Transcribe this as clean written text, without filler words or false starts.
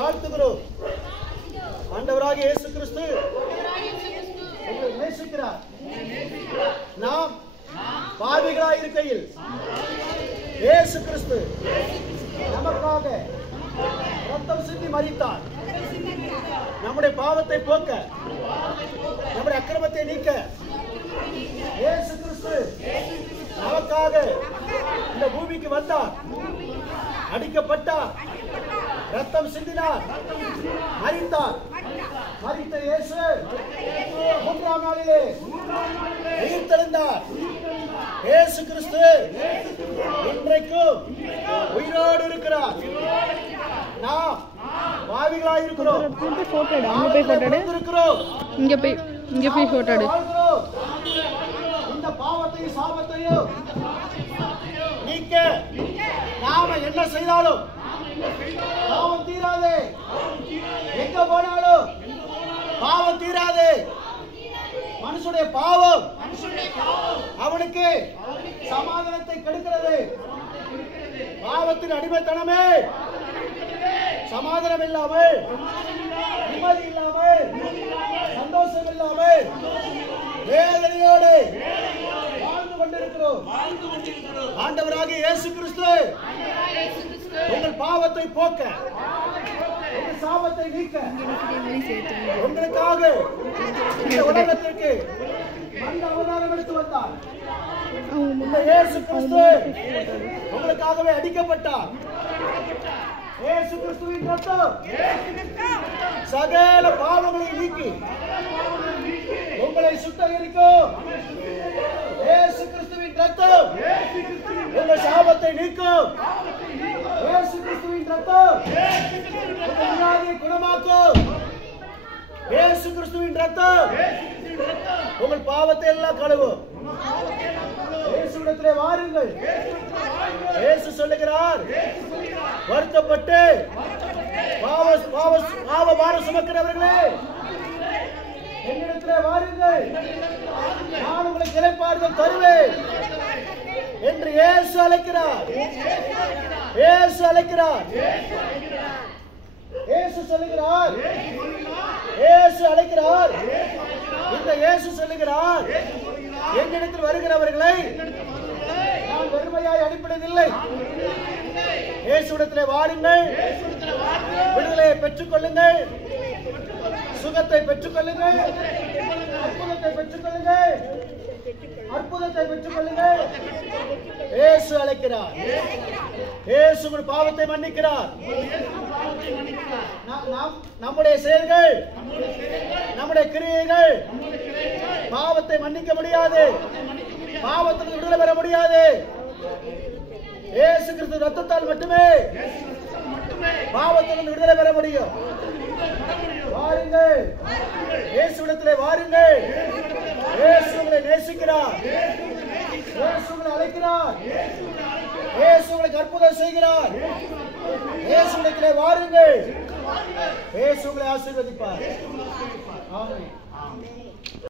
வாழ்த்துகிறோம். ஆண்டவராகிய இயேசு கிறிஸ்து உங்களை நேசிக்கிறார். நாம் பாவிகளாய் இருக்கையில் இயேசு கிறிஸ்து நமக்காக ரத்தம் சிந்தி மரித்தார். நம்முடைய பாவத்தை போக்க, நம்முடைய அக்கிரமத்தை நீக்க இயேசு கிறிஸ்து நமக்காக இந்த பூமிக்கு வந்தார். அடிக்கப்பட்டார், ரத்தம் சிந்தினார், மரித்தார். மரித்த இயேசு மூன்றாம் நாளிலே உயிர்த்தெழுந்தார். இயேசு கிறிஸ்து இன்றைக்கும் உயிரோடு இருக்கிறார். நாம் பாவிகளாய் இருக்கிறோம். இந்த பாவத்தையும் சாபத்தையும் நீக்க நாம என்ன செய்தாலும் பாவம் தீராதே. எங்க போனாலும் பாவம் தீராதே. மனுஷனுடைய பாவம் அவனுக்கு சமாதானத்தை கெடுக்கிறது. பாவத்தின் அடிமைத்தனமே சமாதானம் இல்லாமல், நிம்மதி இல்லாமல், சந்தோஷம் இல்லாமல், வேதனையோடு வாழ்ந்து கொண்டிருக்கிறோம். ஆண்டவராகிய இயேசு கிறிஸ்து உங்கள் பாவத்தை போக்க, உங்கள் சாபத்தை நீக்க, உங்களுக்காக இந்த உலகத்திற்கு மனித அவதாரம் எடுத்து வந்தார். இந்த இயேசு கிறிஸ்து உங்களுக்காகவே அடிக்கப்பட்டார். இயேசு கிறிஸ்துவின் ரத்தம் சகல பாவங்களை நீக்கி உங்களை சுத்தகரிக்கும். இயேசு கிறிஸ்துவின் ரத்தம் உங்கள் சாபத்தை நீக்கும். இயேசு கிறிஸ்துவின் ரத்தம் உங்கள் வியாதியை குணமாக்கும். இயேசு கிறிஸ்துவின் ரத்தம் உங்கள் பாவத்தை எல்லாம் கழுவும். இயேசுவிடத்திலே வாருங்கள். இயேசு சொல்லுகிறார், வருத்தப்பட்டு பாவ பாரம் சுமக்கிறவர்களே என்னிடத்திலே வாருங்கள், நான் உங்களுக்கு இளைப்பாறுதல் தருவேன் என்று இயேசு அழைக்கிறார். இயேசு அழைக்கிறார். இயேசு சொல்லுகிறார். இயேசு அழைக்கிறார். இந்த இயேசு சொல்லுகிறார், என்னிடத்தில் வருகிறவர்களை நான் வெறுமையாய் அனுப்பினதில்லை. இயேசுவிடத்திலே வாருங்கள், விடுதலையை பெற்றுக் கொள்ளுங்கள், சுகத்தை பெற்றுக் கொள்ளுங்கள், அற்புதத்தை பெற்றுக் கொள்ளுங்கள், அற்புதத்தை பெற்றுக் கொள்ளுங்கள். இயேசு அழைக்கிறார். இயேசு உங்கள் பாவத்தை மன்னிக்கிறார். நம்முடைய செயல்கள், நம்முடைய கிரியைகள் பாவத்தை மன்னிக்க முடியாது, பாவத்திற்கு விடுதலை பெற முடியாது. இயேசு கிறிஸ்து ரத்தத்தால் மட்டுமே பாவத்திலிருந்து விடுதலை பெற முடியும். வாருங்கள், இயேசுவிடத்திலே வாருங்கள். இயேசு உங்களை நேசிக்கிறார். இயேசு உங்களை அழைக்கிறார். இயேசு உங்களுக்கு அற்புதம் செய்கிறார். இயேசுவிடத்திலே வாருங்கள். இயேசு உங்களை ஆசீர்வதிப்பார். ஆமென்.